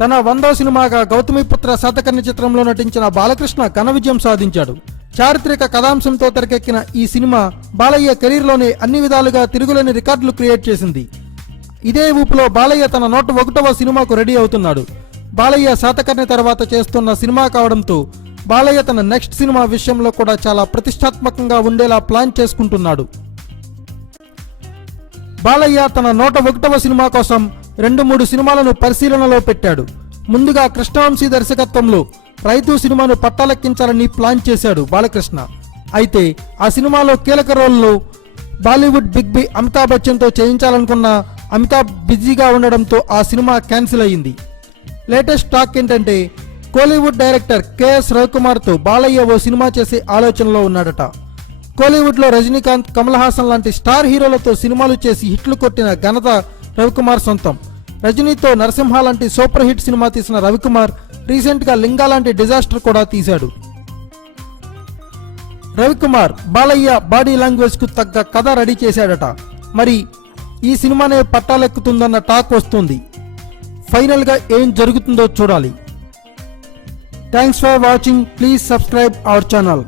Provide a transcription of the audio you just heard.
తన 100వ సినిమాగా గౌతమిపుత్ర శాతకర్ణి చిత్రంలో నటించిన బాలకృష్ణ ఘన విజయం సాధించాడు. చారిత్రక కథాంశంతో తెరకెక్కిన ఈ సినిమా బాలయ్య కెరీర్లోనే అన్ని విధాలుగా తిరుగులేని రికార్డులు క్రియేట్ చేసింది. ఇదే ఊపులో బాలయ్య తన 101వ సినిమాకు రెడీ అవుతున్నాడు. బాలయ్య శాతకర్ణి తర్వాత చేస్తున్న సినిమా కావడంతో బాలయ్య తన నెక్స్ట్ సినిమా విషయంలో కూడా చాలా ప్రతిష్టాత్మకంగా ఉండేలా ప్లాన్ చేసుకుంటున్నాడు. బాలయ్య తన 101వ సినిమా కోసం 2-3 సినిమాలను పరిశీలనలో పెట్టాడు. ముందుగా కృష్ణవంశీ దర్శకత్వంలో రైతు సినిమాను పట్టాలెక్కించాలని ప్లాన్ చేశాడు బాలకృష్ణ. అయితే ఆ సినిమాలో కీలక రోల్లో బాలీవుడ్ బిగ్ బి అమితాబ్ బచ్చన్తో చేయించాలనుకున్న అమితాబ్ బిజీగా ఉండడంతో ఆ సినిమా క్యాన్సిల్ అయ్యింది. లేటెస్ట్ టాక్ ఏంటంటే కోలీవుడ్ డైరెక్టర్ కెఎస్ రవికుమార్తో బాలయ్య ఓ సినిమా చేసే ఆలోచనలో ఉన్నాడట. కోలీవుడ్లో రజనీకాంత్, కమల్ హాసన్ లాంటి స్టార్ హీరోలతో సినిమాలు చేసి హిట్లు కొట్టిన ఘనత రవికుమార్ సొంతం. రజనీతో నరసింహ లాంటి సూపర్ హిట్ సినిమా తీసిన రవికుమార్ రీసెంట్ గా లింగా లాంటి డిజాస్టర్ కూడా తీశాడు. రవికుమార్ బాలయ్య బాడీ లాంగ్వేజ్ కు తగ్గ కథ రెడీ చేశాడట. మరి ఈ సినిమానే పట్టాలెక్కుతుందన్న టాక్ వస్తుంది. ఫైనల్ గా ఏం జరుగుతుందో చూడాలి. Thanks for watching. Please subscribe our channel.